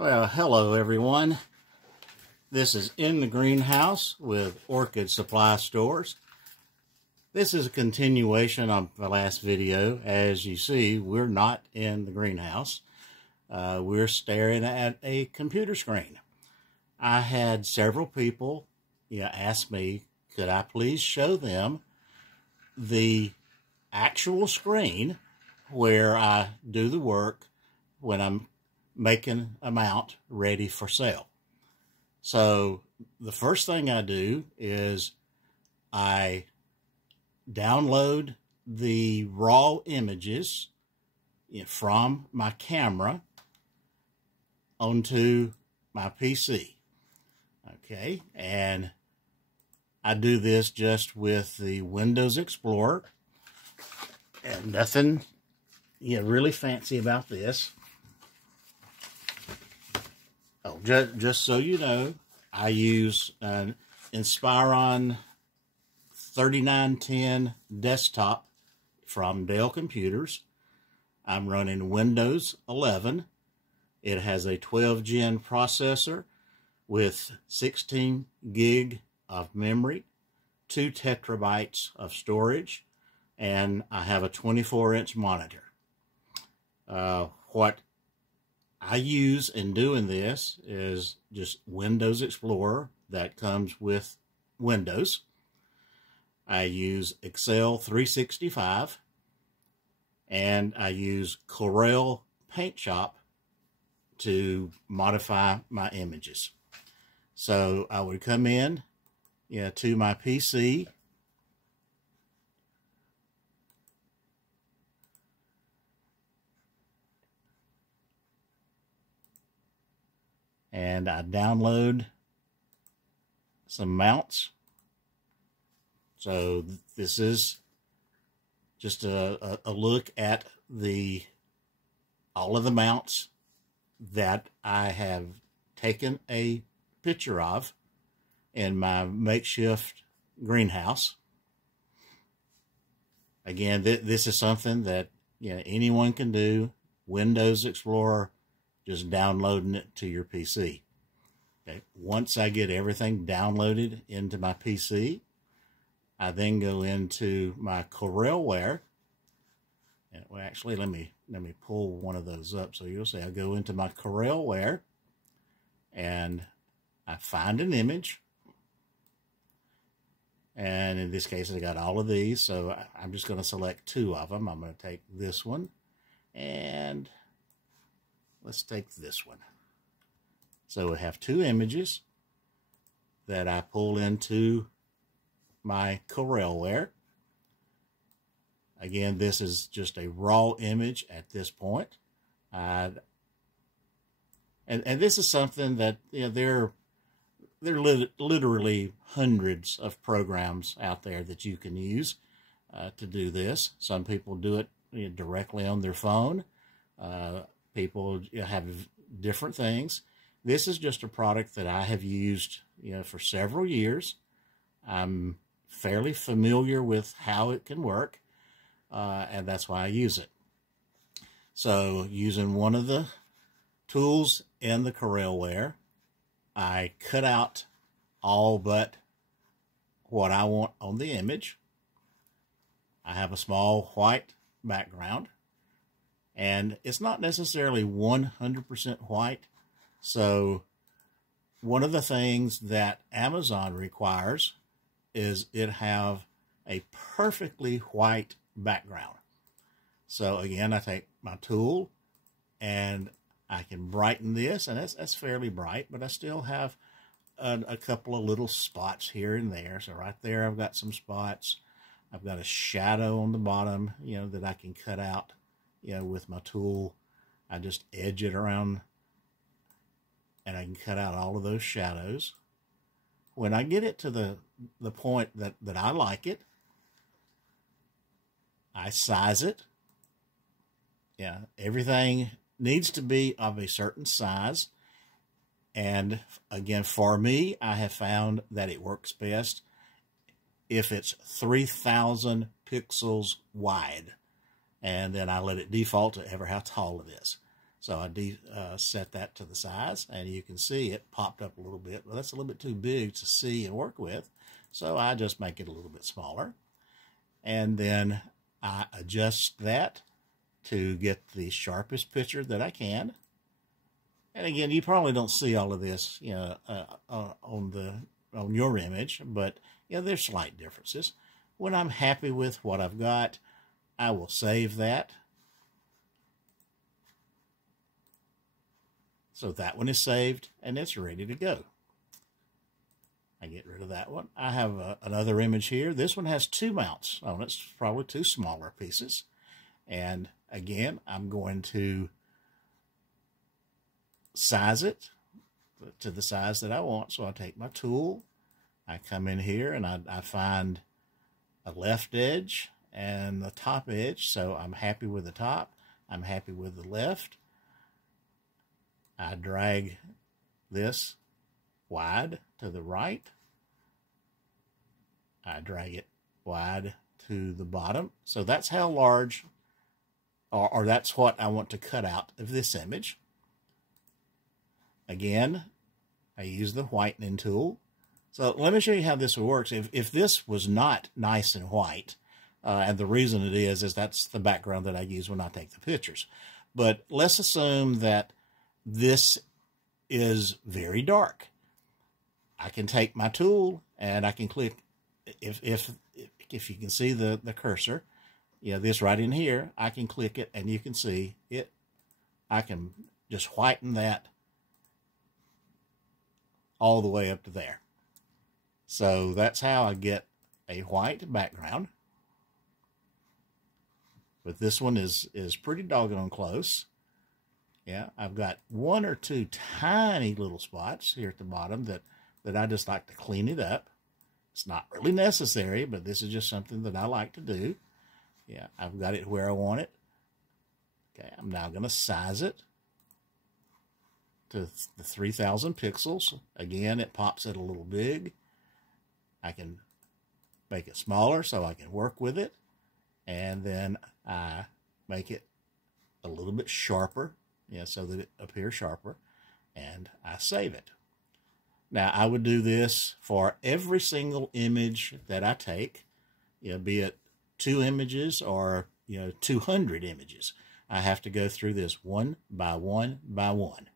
Well, hello everyone. This is In the Greenhouse with Orchid Supply Stores. This is a continuation of the last video. As you see, we're not in the greenhouse. We're staring at a computer screen. I had several people ask me, could I please show them the actual screen where I do the work when I'm making a mount ready for sale. So the first thing I do is I download the raw images from my camera onto my PC. Okay, and I do this just with the Windows Explorer, and nothing really fancy about this. Oh, just so you know, I use an Inspiron 3910 desktop from Dell Computers. I'm running Windows 11. It has a 12 Gen processor with 16 gig of memory, 2 terabytes of storage, and I have a 24-inch monitor. What I use in doing this is just Windows Explorer that comes with Windows. I use Excel 365, and I use Corel Paint Shop to modify my images. So I would come in to my PC, and I download some mounts. So this is just a look at all of the mounts that I have taken a picture of in my makeshift greenhouse. Again, this is something that anyone can do. Windows Explorer, just downloading it to your PC. Okay. Once I get everything downloaded into my PC, I then go into my Corelware. And well, actually, let me pull one of those up so you'll see. I go into my Corelware and I find an image. And in this case, I got all of these, so I'm just going to select 2 of them. I'm going to take this one, and let's take this one. So we have 2 images that I pull into my Corelware. Again, this is just a raw image at this point. And this is something that there are literally hundreds of programs out there that you can use to do this. Some people do it directly on their phone. People have different things. This is just a product that I have used for several years. I'm fairly familiar with how it can work, and that's why I use it. So using one of the tools in the Corelware, I cut out all but what I want on the image. I have a small white background, and it's not necessarily 100% white. So one of the things that Amazon requires is it have a perfectly white background. So again, I take my tool and I can brighten this, and that's fairly bright, but I still have a couple of little spots here and there. So right there, I've got some spots. I've got a shadow on the bottom, that I can cut out, with my tool. I just edge it around, and I can cut out all of those shadows. When I get it to the point that I like it, I size it. Everything needs to be of a certain size. And again, for me, I have found that it works best if it's 3,000 pixels wide. And then I let it default to ever how tall it is. So I set that to the size, and you can see it popped up a little bit. Well, that's a little bit too big to see and work with, so I just make it a little bit smaller. And then I adjust that to get the sharpest picture that I can. And again, you probably don't see all of this, on your image, but there's slight differences. When I'm happy with what I've got, I will save that. So that one is saved and it's ready to go. I get rid of that one. I have another image here. This one has 2 mounts on it. It's probably 2 smaller pieces. And again, I'm going to size it to the size that I want. So I take my tool, I come in here, and I find a left edge and the top edge. So I'm happy with the top. I'm happy with the left. I drag this wide to the right. I drag it wide to the bottom. So that's how large, or that's what I want to cut out of this image. Again, I use the whitening tool. So let me show you how this works. If this was not nice and white, and the reason it is that's the background that I use when I take the pictures. But let's assume that this is very dark. I can take my tool and I can click, if you can see the cursor, this right in here, I can click it and you can see it. I can just whiten that all the way up to there. So that's how I get a white background. But this one is pretty doggone close. Yeah, I've got 1 or 2 tiny little spots here at the bottom that I just like to clean it up. It's not really necessary, but this is just something that I like to do. Yeah, I've got it where I want it. Okay, I'm now going to size it to the 3000 pixels. Again, it pops it a little big. I can make it smaller so I can work with it. And then I make it a little bit sharper, so that it appears sharper, and I save it. Now, I would do this for every single image that I take, be it 2 images or, 200 images. I have to go through this one by one by one.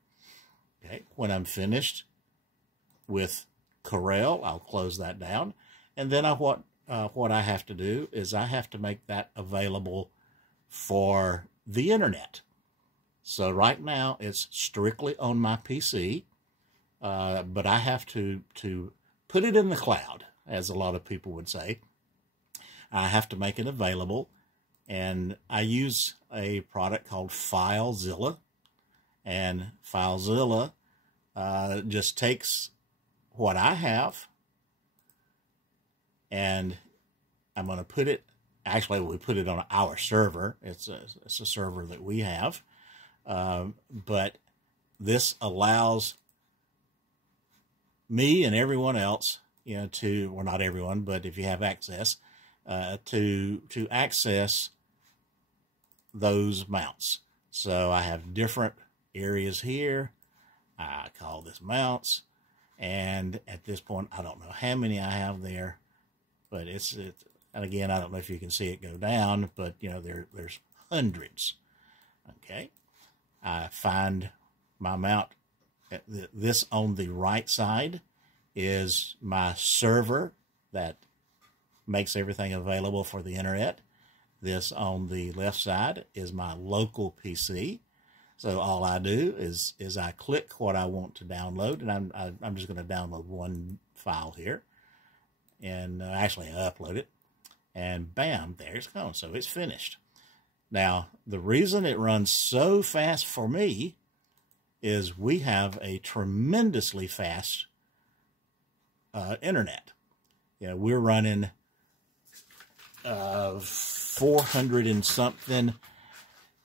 Okay, when I'm finished with Corel, I'll close that down, and then what I have to do is I have to make that available for the internet. So right now it's strictly on my PC, but I have to put it in the cloud, as a lot of people would say. I have to make it available, and I use a product called FileZilla, and FileZilla just takes what I have, and I'm going to put it, actually we put it on our server. It's a server that we have. But this allows me and everyone else, well, not everyone, but if you have access, to access those mounts. So I have different areas here. I call this mounts, and at this point, I don't know how many I have there, but and again, I don't know if you can see it go down, but there's hundreds. Okay. I find my mount. This on the right side is my server that makes everything available for the internet. This on the left side is my local PC. So all I do is I click what I want to download, and I'm just going to download one file here, and actually I upload it, and bam, there it's gone. So it's finished. Now, the reason it runs so fast for me is we have a tremendously fast internet. We're running 400 and something.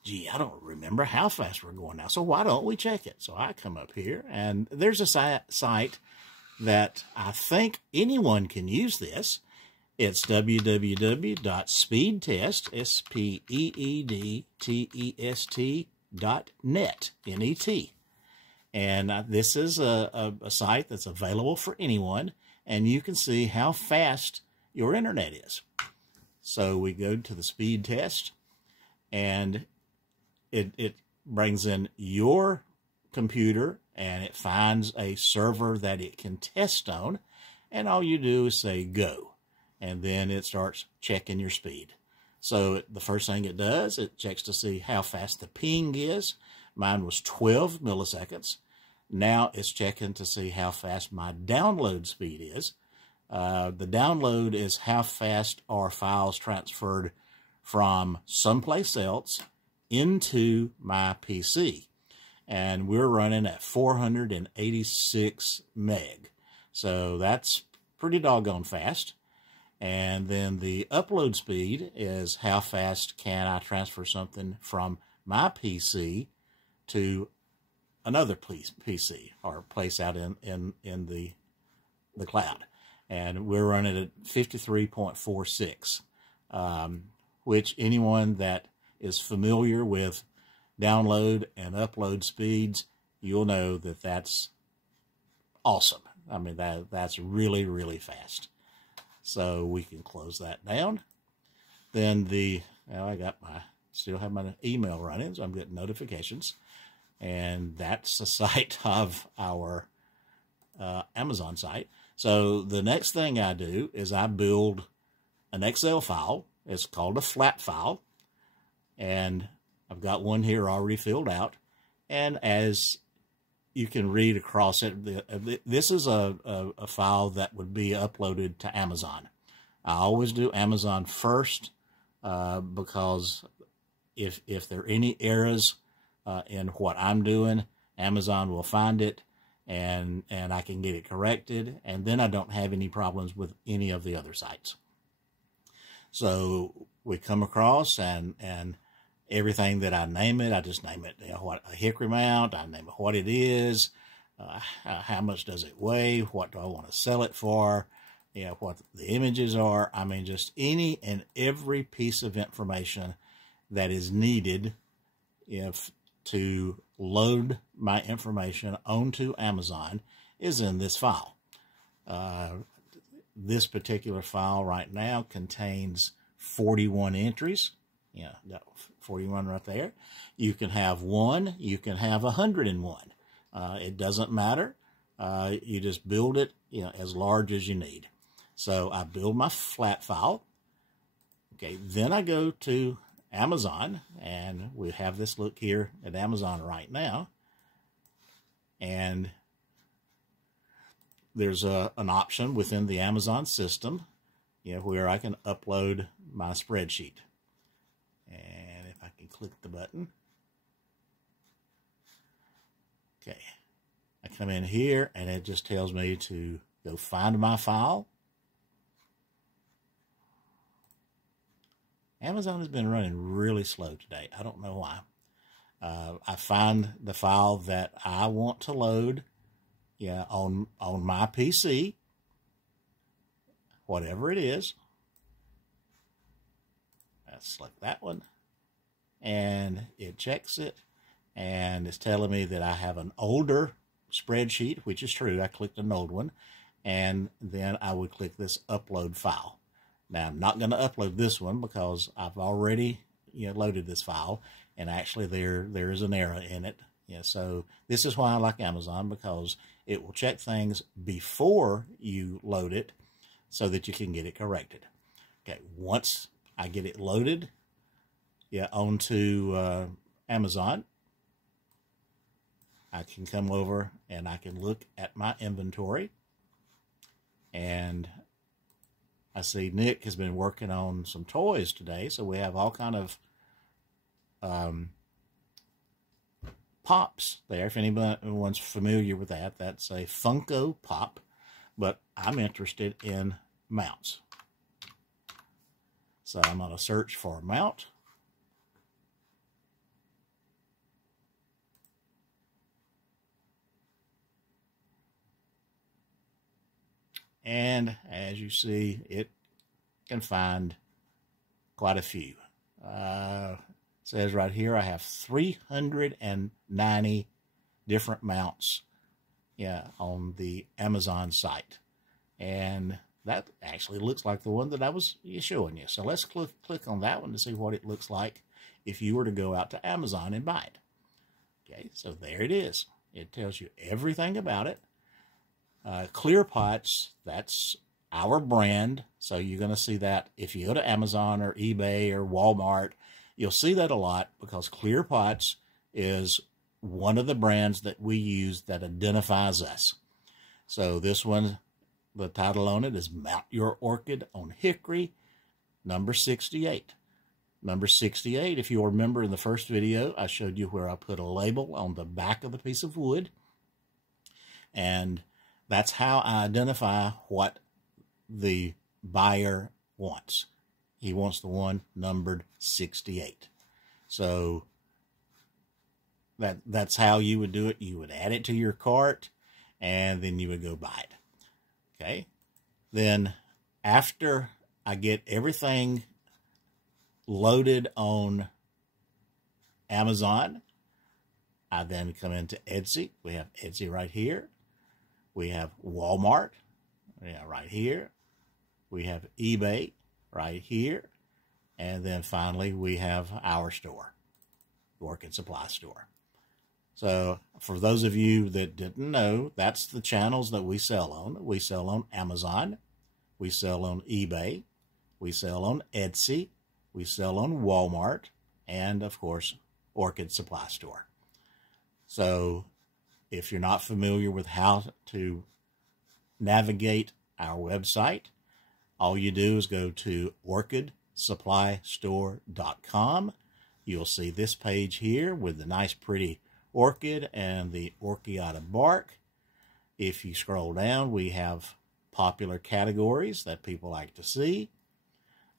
Gee, I don't remember how fast we're going now, so why don't we check it? So I come up here, and there's a site that I think anyone can use this. It's www.speedtest, Net, N-E-T. And this is a site that's available for anyone, and you can see how fast your internet is. So we go to the speed test, and it brings in your computer, and it finds a server that it can test on, and all you do is say go, and then it starts checking your speed. So the first thing it does, it checks to see how fast the ping is. Mine was 12 milliseconds. Now it's checking to see how fast my download speed is. The download is how fast are files transferred from someplace else into my PC. And we're running at 486 meg. So that's pretty doggone fast. And then the upload speed is how fast can I transfer something from my PC to another PC or place out in the cloud. And we're running at 53.46, which anyone that is familiar with download and upload speeds, you'll know that that's awesome. I mean, that's really, really fast. So we can close that down. Then still have my email running, so I'm getting notifications. And that's the site of our Amazon site. So the next thing I do is I build an Excel file. It's called a flat file. And I've got one here already filled out. And as you can read across it, this is a file that would be uploaded to Amazon. I always do Amazon first because if there are any errors in what I'm doing, Amazon will find it and I can get it corrected, and then I don't have any problems with any of the other sites. So we come across and everything that I name it, I just name it, what a hickory mount, I name it what it is, how much does it weigh, what do I want to sell it for, what the images are. I mean, just any and every piece of information that is needed to load my information onto Amazon is in this file. This particular file right now contains 41 entries. 41 right there. You can have one, you can have 101. It doesn't matter. You just build it, as large as you need. So I build my flat file. Okay, then I go to Amazon, and we have this look here at Amazon right now. And there's an option within the Amazon system, where I can upload my spreadsheet. And if I can click the button. Okay. I come in here and it just tells me to go find my file. Amazon has been running really slow today. I don't know why. I find the file that I want to load on my PC, whatever it is. Let's select that one, and it checks it, and it's telling me that I have an older spreadsheet, which is true. I clicked an old one, and then I would click this upload file. Now, I'm not going to upload this one because I've already loaded this file, and actually there is an error in it. So this is why I like Amazon, because it will check things before you load it so that you can get it corrected. Okay, once I get it loaded onto Amazon, I can come over and I can look at my inventory, and I see Nick has been working on some toys today, so we have all kind of pops there. If anyone's familiar with that, that's a Funko Pop, but I'm interested in mounts. So I'm going to search for a mount. And as you see, it can find quite a few. says right here I have 390 different mounts, yeah, on the Amazon site. And that actually looks like the one that I was showing you. So let's click on that one to see what it looks like if you were to go out to Amazon and buy it. Okay, so there it is. It tells you everything about it. Clear Pots, that's our brand. So you're going to see that if you go to Amazon or eBay or Walmart, you'll see that a lot, because Clear Pots is one of the brands that we use that identifies us. So this one, the title on it is Mount Your Orchid on Hickory, number 68. Number 68, if you'll remember in the first video, I showed you where I put a label on the back of the piece of wood. And that's how I identify what the buyer wants. He wants the one numbered 68. So that's how you would do it. You would add it to your cart, and then you would go buy it. Okay. Then after I get everything loaded on Amazon, I then come into Etsy. We have Etsy right here. We have Walmart, yeah, right here. We have eBay right here. And then finally we have our store, Orchid Supply Store. So for those of you that didn't know, that's the channels that we sell on. We sell on Amazon. We sell on eBay. We sell on Etsy. We sell on Walmart. And of course, Orchid Supply Store. So if you're not familiar with how to navigate our website, all you do is go to orchidsupplystore.com. You'll see this page here with the nice pretty orchid and the orchiata bark. If you scroll down, we have popular categories that people like to see.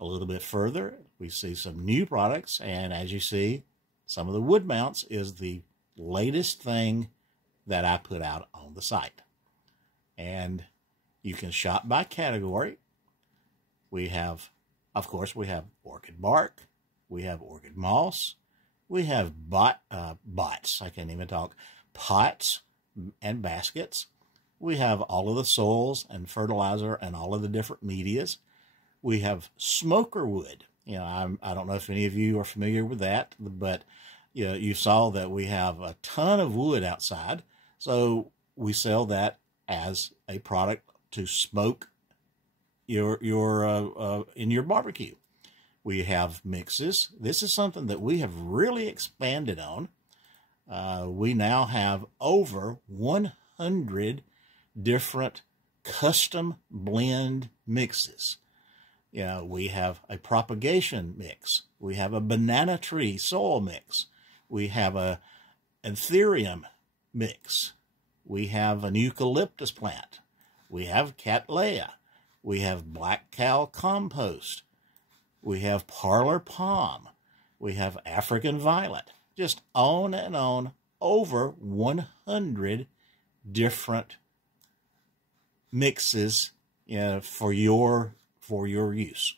A little bit further, we see some new products, and as you see, some of the wood mounts is the latest thing that I put out on the site. And you can shop by category. We have, of course, we have orchid bark, we have orchid moss, we have bots, I can't even talk, pots and baskets. We have all of the soils and fertilizer and all of the different medias. We have smoker wood. You know, I don't know if any of you are familiar with that, but you know, you saw that we have a ton of wood outside. So we sell that as a product to smoke in your barbecue. We have mixes. This is something that we have really expanded on. We now have over 100 different custom blend mixes. You know, we have a propagation mix. We have a banana tree soil mix. We have a anthurium mix. We have an eucalyptus plant. We have Cattleya. We have black cow compost. We have parlor palm. We have African violet. Just on and on, over 100 different mixes, you know, for your use.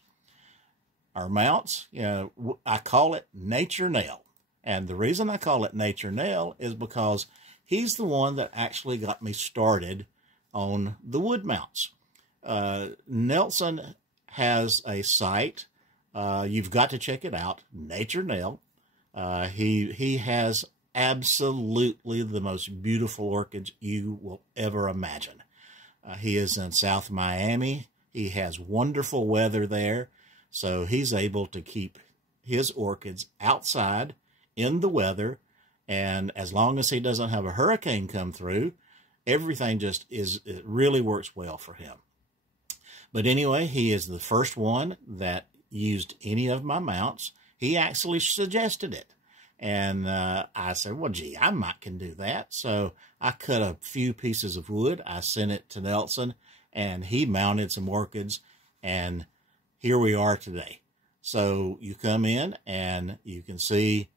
Our mounts, you know, I call it Nature Nail. And the reason I call it Nature Nail is because he's the one that actually got me started on the wood mounts. Nelson has a site. You've got to check it out, Nature Nail. He has absolutely the most beautiful orchids you will ever imagine. He is in South Miami. He has wonderful weather there, so he's able to keep his orchids outside in the weather, and as long as he doesn't have a hurricane come through, everything just it really works well for him. But anyway, he is the first one that used any of my mounts. He actually suggested it. And I said, well, gee, I might can do that. So I cut a few pieces of wood. I sent it to Nelson, and he mounted some orchids. And here we are today. So you come in, and you can see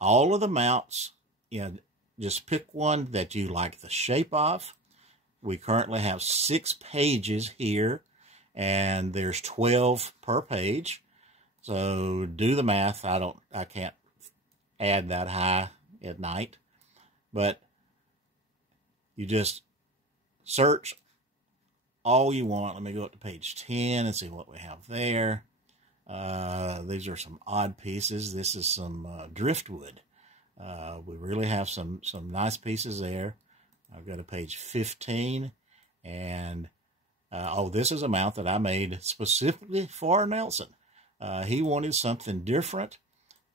all of the mounts. You know, just pick one that you like the shape of. We currently have 6 pages here, and there's 12 per page. So do the math. I can't add that high at night. But you just search all you want. Let me go up to page 10 and see what we have there. These are some odd pieces. This is some driftwood. We really have some nice pieces there. I'll go to page 15, and oh, this is a mount that I made specifically for Nelson. He wanted something different,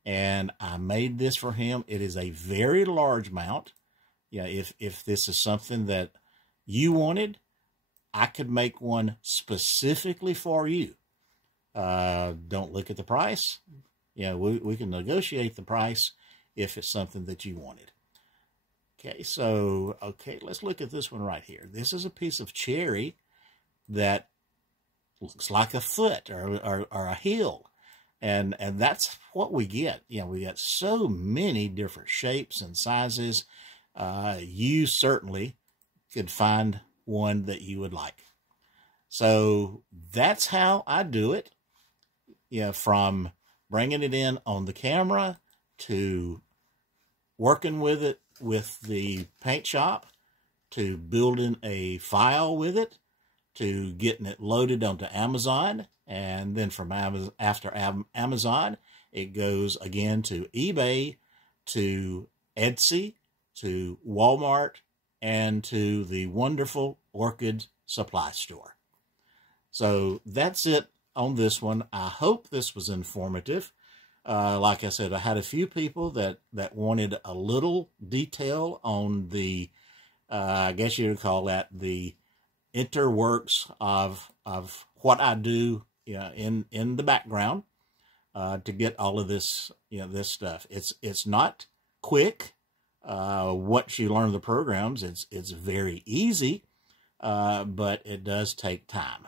and I made this for him. It is a very large mount. Yeah, if this is something that you wanted, I could make one specifically for you. Don't look at the price. Yeah, we can negotiate the price if it's something that you wanted. Okay, so, let's look at this one right here. This is a piece of cherry that looks like a foot or a heel. And that's what we get. You know, we get so many different shapes and sizes. You certainly could find one that you would like. So that's how I do it. You know, from bringing it in on the camera to working with it with the paint shop, to building a file with it, to getting it loaded onto Amazon, and then from Amazon, it goes again to eBay, to Etsy, to Walmart, and to the wonderful Orchid Supply Store. So that's it on this one. I hope this was informative. Like I said, I had a few people that wanted a little detail on the, I guess you would call that the interworks of what I do, you know, in the background, to get all of this, you know, this stuff. It's not quick. Once you learn the programs, it's very easy, but it does take time.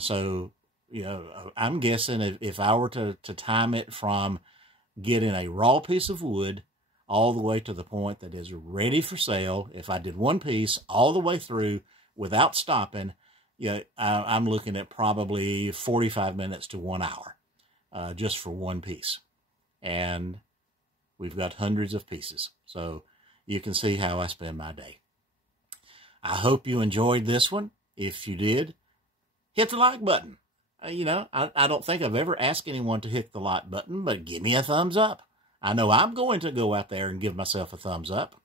So, you know, I'm guessing if I were to time it from getting a raw piece of wood all the way to the point that is ready for sale, if I did one piece all the way through without stopping, you know, I'm looking at probably 45 minutes to 1 hour, just for one piece. And we've got hundreds of pieces, so you can see how I spend my day. I hope you enjoyed this one. If you did, hit the like button. You know, I don't think I've ever asked anyone to hit the like button, but give me a thumbs up. I know I'm going to go out there and give myself a thumbs up.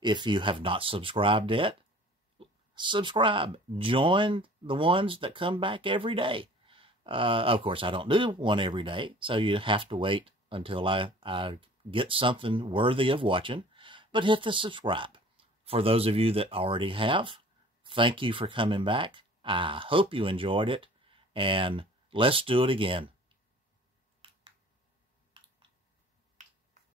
If you have not subscribed yet, subscribe. Join the ones that come back every day. Of course, I don't do one every day, so you have to wait until I get something worthy of watching. But hit the subscribe. For those of you that already have, thank you for coming back. I hope you enjoyed it. And let's do it again.